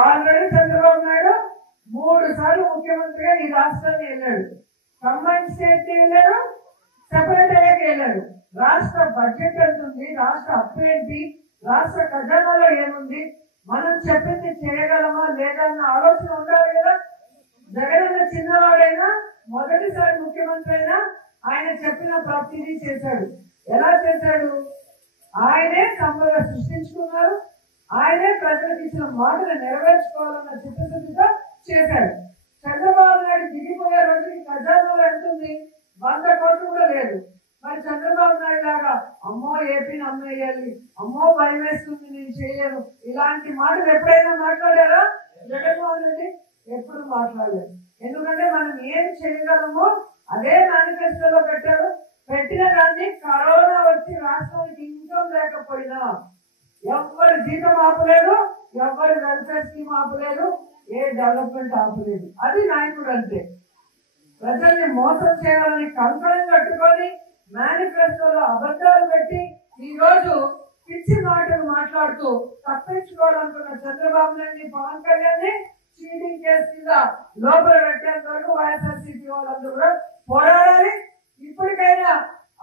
Already Chandrababu Naidu 3 సార్లు ముఖ్యమంత్రిగా ఈ రాష్ట్రాన్ని వెళ్ళాడు. కంబైన్ స్టేట్ వెళ్ళాడు, సెపరేట్ అయ్యాక వెళ్ళాడు. రాష్ట్ర బడ్జెట్ ఎంత ఉంది, రాష్ట్ర అప్పు ఏంటి, రాష్ట్ర ఖజానాలో ఏముంది, మనం చెప్పింది చేయగలమా లేదా అన్న ఆలోచన ఉండాలి కదా. జగన్ చిన్నవాడైనా మొదటిసారి ముఖ్యమంత్రి అయినా ఆయన చెప్పిన ప్రతిదీ చేశాడు. ఎలా చేశాడు? ఆయనే సంపద సృష్టించుకున్నారు, ఆయనే ప్రజలకు ఇచ్చిన మాటలు నెరవేర్చుకోవాలన్న చిత్తశుద్ధితో చేశాడు. చంద్రబాబు నాయుడు దిగిపోయే రోజుకి ఖజానాలో ఎంత ఉంది? 100 కోట్లు కూడా లేదు. మరి చంద్రబాబు నాయుడు లాగా అమ్మో ఏపీని అమ్మేయాలి, అమ్మో భయం వేస్తుంది, నేను చేయలేను, ఇలాంటి మాటలు ఎప్పుడైనా మాట్లాడారా? జగన్మోహన్ రెడ్డి ఎప్పుడు మాట్లాడలేదు. ఎందుకంటే మనం ఏం చేయగలమో అదే మేనిఫెస్టోలో పెట్టారు. పెట్టిన దాన్ని కరోనా వచ్చి రాష్ట్రానికి ఇన్కమ్ లేకపోయినా ఎవరి జీతం ఆపలేదు, ఎవరి వెల్ఫేర్ స్కీమ్ ఆపలేదు, ఏ డెవలప్మెంట్ ఆపలేదు. అది నాయకుడు అంటే. ప్రజల్ని మోసం చేయాలని కంకణం కట్టుకొని మేనిఫెస్టోలో అబద్ధాలు పెట్టి ఈ రోజు పిచ్చి మాటలు మాట్లాడుతూ తప్పించుకోవాలనుకున్న చంద్రబాబు నాయుడిని, పవన్ కళ్యాణ్ ని చీటింగ్ కేసు కింద లోపల పెట్టేంత వరకు వైఎస్ఆర్సీపీ వాళ్ళందరూ కూడా పోరాడాలి. ఇప్పటికైనా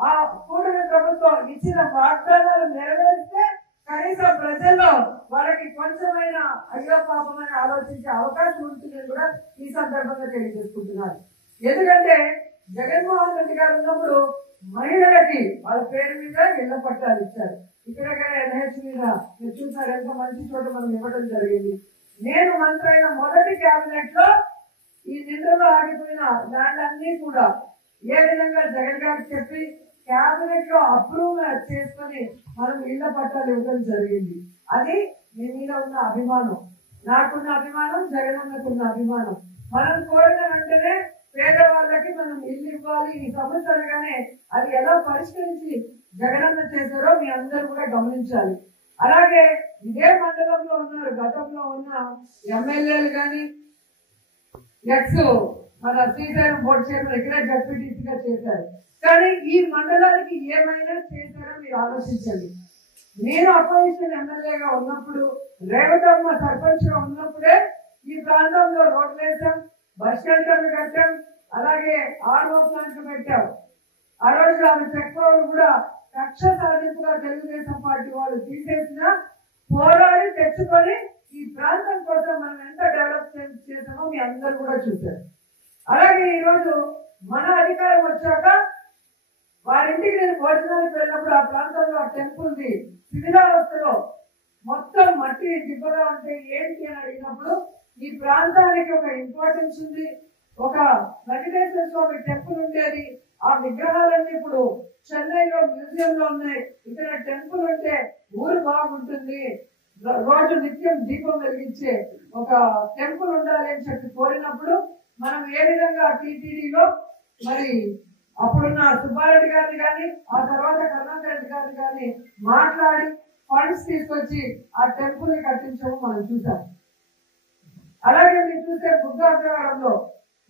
ఆ కూటమి ప్రభుత్వం ఇచ్చిన వాగ్దానాలు నెరవేరిస్తే కనీసం ప్రజల్లో వాళ్ళకి కొంచెమైనా అయ్యో పాపమని ఆలోచించే అవకాశం ఉంటుందని కూడా ఈ సందర్భంగా తెలియజేసుకుంటున్నారు. ఎందుకంటే జగన్మోహన్ రెడ్డి గారు ఉన్నప్పుడు మహిళలకి వాళ్ళ పేరు మీద ఇళ్ల పట్టాలు ఇచ్చారు. ఇక్కడ ఎన్హెచ్ మీద మీరు చూసారు, ఎంత మంచి చోట మనం ఇవ్వడం జరిగింది. నేను మంత్రి అయిన మొదటి క్యాబినెట్ లో ఈ నిండులో ఆగిపోయిన ల్యాండ్ అన్ని కూడా ఏ విధంగా జగన్ గారికి చెప్పి క్యాబినెట్ లో అప్రూవ్ చేసుకుని మనం ఇళ్ల పట్టాలు ఇవ్వడం జరిగింది. అది మీ మీద ఉన్న అభిమానం, నాకున్న అభిమానం, జగన్ అన్నకున్న అభిమానం. మనం కోరిన వెంటనే పేదవాళ్ళకి మనం ఇల్లు ఇవ్వాలి. ఈ సమస్య అనగానే అది ఎలా పరిష్కరించి జగనన్న చేశారో మీ అందరూ కూడా గమనించాలి. అలాగే ఇదే మండలంలో ఉన్నారు, గతంలో ఉన్న ఎమ్మెల్యేలు కానీ ఎక్స్ మన శ్రీశైలం బోర్డు చైర్మన్ ఇక్కడే డెప్యూటీసీగా చేశారు. కానీ ఈ మండలానికి ఏమైనా చేశారో మీరు ఆలోచించండి. నేను అపోజిషన్ ఎమ్మెల్యేగా ఉన్నప్పుడు, రేవతమ్మ సర్పంచ్ గా ఉన్నప్పుడే ఈ ప్రాంతంలో రోడ్లు వేసాం, బస్ షెల్టర్లు కట్టాం, అలాగే ఆర్ఓ ప్లాంట్ పెట్టాం. ఆ రోజు ఆమె చెక్కలు కూడా కక్ష సాధింపుగా తెలుగుదేశం పార్టీ వాళ్ళు తీసేసిన పోరాడి తెచ్చుకొని ఈ ప్రాంతం కోసం మనం ఎంత డెవలప్ చేసామో మీ అందరూ కూడా చూశారు. అలాగే ఈరోజు మన అధికారం వచ్చాక వారింటికి నేను భోజనానికి వెళ్ళినప్పుడు ఆ ప్రాంతంలో ఆ టెంపుల్ ది శిథిలావస్థలో మొత్తం మట్టి దిబ్బగా ఉంటే ఏంటి అని అడిగినప్పుడు ఈ ప్రాంతానికి ఒక ఇంపార్టెన్స్ ఉంది, ఒక వెంకటేశ్వర స్వామి టెంపుల్ ఉండేది, ఆ విగ్రహాలన్నీ ఇప్పుడు చెన్నైలో మ్యూజియం లో ఉన్నాయి, ఇక్కడ టెంపుల్ ఉంటే ఊరు బాగుంటుంది, రోజు నిత్యం దీపం వెలిగించే ఒక టెంపుల్ ఉండాలి అని చెప్పి కోరినప్పుడు మనం ఏ విధంగా టీటీడీలో మరి అప్పుడున్న సుబ్బారెడ్డి గారిని కానీ ఆ తర్వాత కరుణాకర్ రెడ్డి గారిని కానీ మాట్లాడి ఫండ్స్ తీసుకొచ్చి ఆ టెంపుల్ ని కట్టించడం మనం చూసాం. అలాగే మీరు చూసే బుద్ధాగ్రహారంలో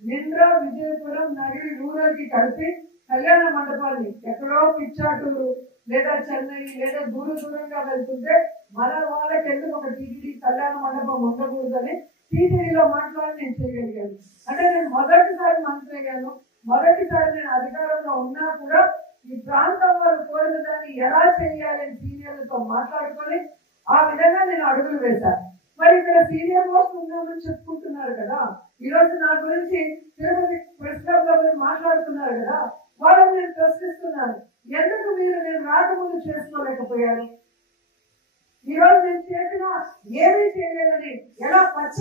నింద్ర, విజయపురం, నగిరి రూరల్ కి కలిపి కళ్యాణ మండపాన్ని ఎక్కడో పిచ్చాటూరు లేదా చెన్నై లేదా దూరంగా వెళ్తుంటే మన వాళ్ళకి ఎందుకు ఒక టీటీడీ కళ్యాణ మండపం ఉండకూడదని టీటీడీలో మాట్లాడి నేను చేయగలిగాను. అంటే నేను మొదటిసారి మంత్రి అయ్యాను, మొదటిసారి నేను అధికారంలో ఉన్నా కూడా ఈ ప్రాంతం వారు కోరిన దాన్ని ఎలా చేయాలని సీనియర్లతో మాట్లాడుకొని ఆ విధంగా నేను అడుగులు వేశాను. మరి ఇక్కడ సీనియర్ మోస్ట్ ఉన్నామని చెప్పుకుంటున్నారు కదా, ఈ రోజు నా గురించి తిరుపతి ప్రెస్ క్లబ్ లో మీరు మాట్లాడుతున్నారు కదా, వాళ్ళని నేను ప్రశ్నిస్తున్నాను, ఎందుకు మీరు నేను రాకముందు చేసుకోలేకపోయారు? ఈ రోజు నేను చేసిన ఏమీ చేయలేదని ఎలా పచ్చ